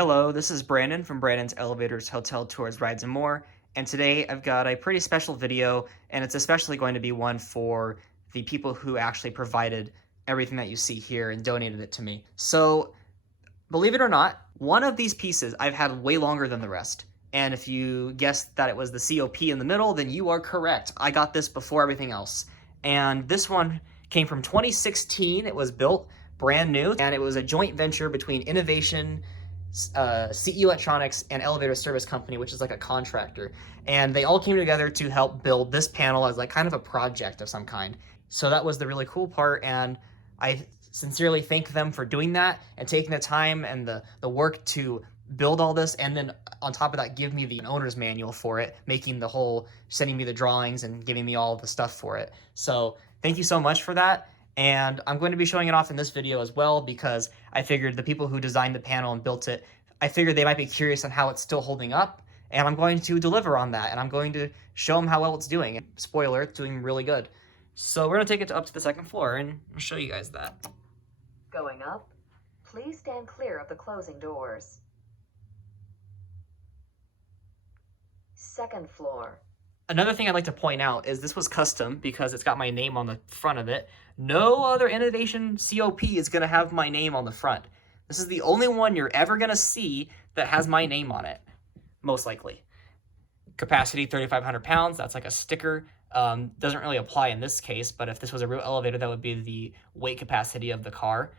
Hello, this is Brandon from Brandon's Elevators, Hotel Tours, Rides, and More. And today I've got a pretty special video, and it's especially going to be one for the people who actually provided everything that you see here and donated it to me. So, believe it or not, one of these pieces I've had way longer than the rest. And if you guessed that it was the COP in the middle, then you are correct. I got this before everything else. And this one came from 2016. It was built brand new, and it was a joint venture between Innovation, CE Electronics, and Elevator Service Company, which is like a contractor. And they all came together to help build this panel as like kind of a project of some kind. So that was the really cool part, and I sincerely thank them for doing that and taking the time and the work to build all this, and then on top of that give me the owner's manual for it, sending me the drawings and giving me all the stuff for it. So thank you so much for that. And I'm going to be showing it off in this video as well, because I figured the people who designed the panel and built it, I figured they might be curious on how it's still holding up, and I'm going to deliver on that, and I'm going to show them how well it's doing. And spoiler, it's doing really good. So we're going to take it up to the second floor, and I'll show you guys that. Going up, please stand clear of the closing doors. Second floor. Another thing I'd like to point out is this was custom because it's got my name on the front of it. No other Innovation COP is going to have my name on the front. This is the only one you're ever going to see that has my name on it, most likely. Capacity 3,500 pounds, that's like a sticker. Doesn't really apply in this case, but if this was a real elevator, that would be the weight capacity of the car.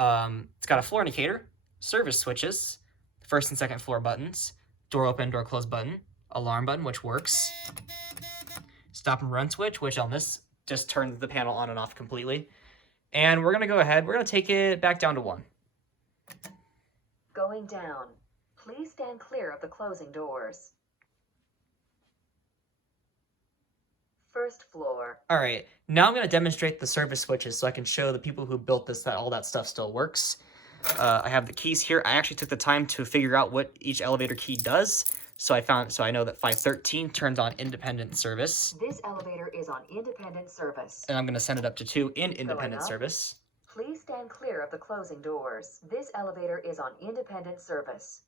It's got a floor indicator, service switches, first and second floor buttons, door open, door close button, alarm button, which works, stop and run switch, which on this just turns the panel on and off completely. And we're going to go ahead, we're going to take it back down to 1. Going down, please stand clear of the closing doors. First floor. All right, now I'm going to demonstrate the service switches so I can show the people who built this that all that stuff still works. I have the keys here. I actually took the time to figure out what each elevator key does. So I know that 513 turns on independent service. This elevator is on independent service. And I'm going to send it up to 2 in independent service. Please stand clear of the closing doors. This elevator is on independent service.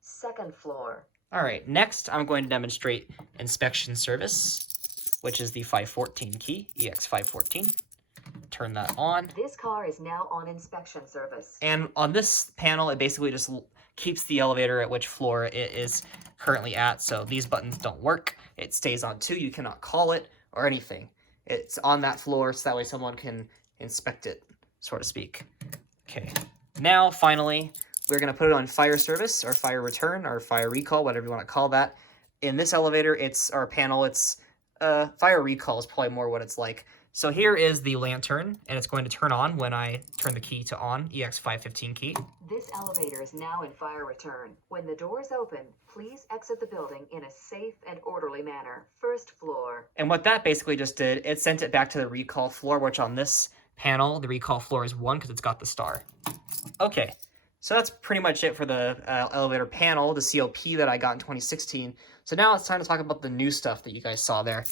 Second floor. All right, next I'm going to demonstrate inspection service, which is the 514 key, EX514. Turn that on. This car is now on inspection service. And on this panel, it basically just keeps the elevator at which floor it is currently at. So these buttons don't work. It stays on 2. You cannot call it or anything. It's on that floor, so that way someone can inspect it, so to speak. Okay. Now, finally, we're going to put it on fire service or fire return or fire recall, whatever you want to call that. In this elevator, fire recall is probably more what it's like. So here is the lantern, and it's going to turn on when I turn the key to on, EX515 key. This elevator is now in fire return. When the doors open, please exit the building in a safe and orderly manner. First floor. And what that basically just did, it sent it back to the recall floor, which on this panel, the recall floor is 1 because it's got the star. Okay, so that's pretty much it for the elevator panel, the COP that I got in 2016. So now it's time to talk about the new stuff that you guys saw there.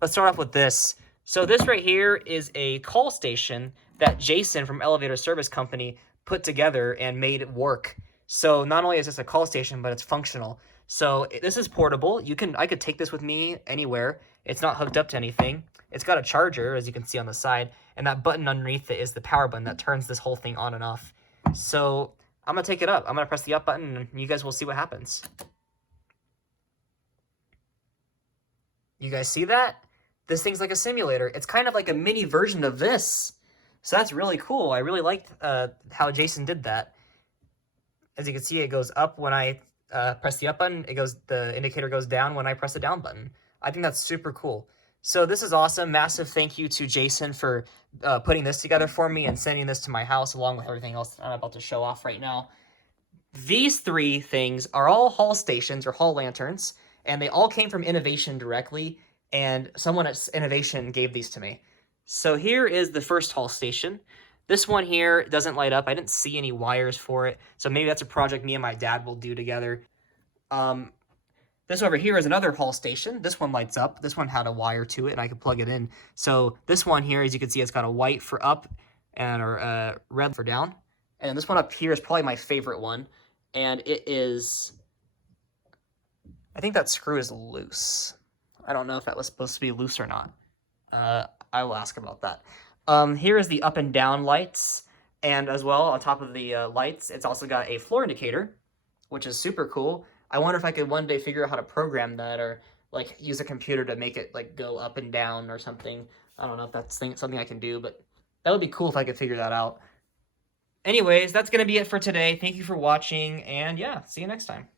Let's start off with this. So this right here is a call station that Jason from Elevator Service Company put together and made it work. So not only is this a call station, but it's functional. So this is portable. I could take this with me anywhere. It's not hooked up to anything. It's got a charger, as you can see on the side, and that button underneath it is the power button that turns this whole thing on and off. So I'm gonna take it up. I'm gonna press the up button, and you guys will see what happens. You guys see that? This thing's like a simulator. It's kind of like a mini version of this. So that's really cool. I really liked how Jason did that. As you can see, it goes up when I press the up button. The indicator goes down when I press the down button. I think that's super cool. So this is awesome. Massive thank you to Jason for putting this together for me and sending this to my house along with everything else that I'm about to show off right now. These 3 things are all hall stations or hall lanterns, and they all came from Innovation directly. And someone at Innovation gave these to me. So here is the first hall station. This one here doesn't light up. I didn't see any wires for it. So maybe that's a project me and my dad will do together. This over here is another hall station. This one lights up. This one had a wire to it, and I could plug it in. So this one here, as you can see, it's got a white for up and a red for down. And this one up here is probably my favorite one. and it is... I think that screw is loose. I don't know if that was supposed to be loose or not. I will ask about that. Here is the up and down lights, and as well, on top of the lights, it's also got a floor indicator, which is super cool. I wonder if I could one day figure out how to program that, or like use a computer to make it like go up and down or something. I don't know if that's something I can do, but that would be cool if I could figure that out. Anyways, that's going to be it for today. Thank you for watching, and yeah, see you next time.